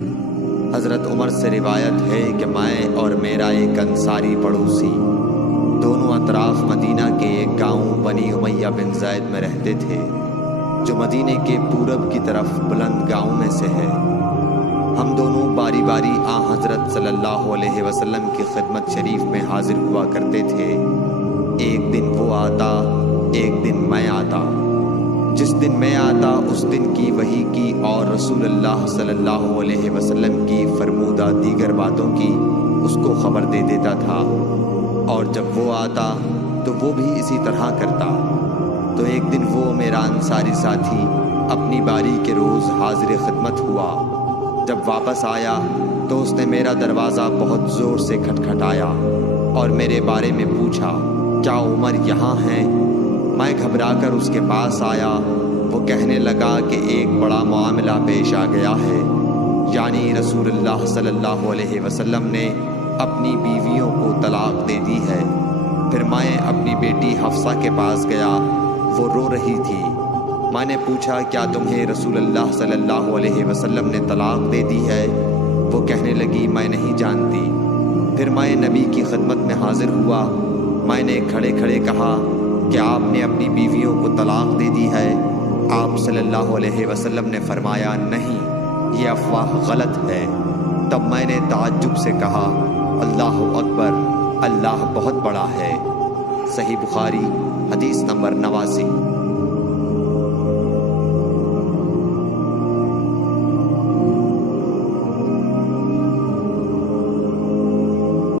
حضرت عمر سے روایت ہے کہ میں اور میرا ایک انصاری پڑوسی دونوں اطراف مدینہ کے ایک گاؤں بنی امیہ بن زید میں رہتے تھے، جو مدینے کے پورب کی طرف بلند گاؤں میں سے ہے۔ ہم دونوں باری باری حضرت صلی اللہ علیہ وسلم کی خدمت شریف میں حاضر ہوا کرتے تھے۔ ایک دن وہ آتا، ایک دن میں آتا۔ جس دن میں آتا اس دن کی وحی کی اور رسول اللہ صلی اللہ علیہ وسلم کی فرمودہ دیگر باتوں کی اس کو خبر دے دیتا تھا، اور جب وہ آتا تو وہ بھی اسی طرح کرتا۔ تو ایک دن وہ میرا انصاری ساتھی اپنی باری کے روز حاضر خدمت ہوا۔ جب واپس آیا تو اس نے میرا دروازہ بہت زور سے کھٹکھٹایا اور میرے بارے میں پوچھا، کیا عمر یہاں ہیں؟ میں گھبرا کر اس کے پاس آیا۔ وہ کہنے لگا کہ ایک بڑا معاملہ پیش آ گیا ہے، یعنی رسول اللہ صلی اللہ علیہ وسلم نے اپنی بیویوں کو طلاق دے دی ہے۔ پھر میں اپنی بیٹی حفصہ کے پاس گیا، وہ رو رہی تھی۔ میں نے پوچھا، کیا تمہیں رسول اللہ صلی اللہ علیہ وسلم نے طلاق دے دی ہے؟ وہ کہنے لگی، میں نہیں جانتی۔ پھر میں نبی کی خدمت میں حاضر ہوا۔ میں نے کھڑے کھڑے کہا کہ آپ نے اپنی بیویوں کو طلاق دے دی ہے؟ آپ صلی اللہ علیہ وسلم نے فرمایا، نہیں، یہ افواہ غلط ہے۔ تب میں نے تعجب سے کہا، اللہ اکبر، اللہ بہت بڑا ہے۔ صحیح بخاری، حدیث نمبر 89۔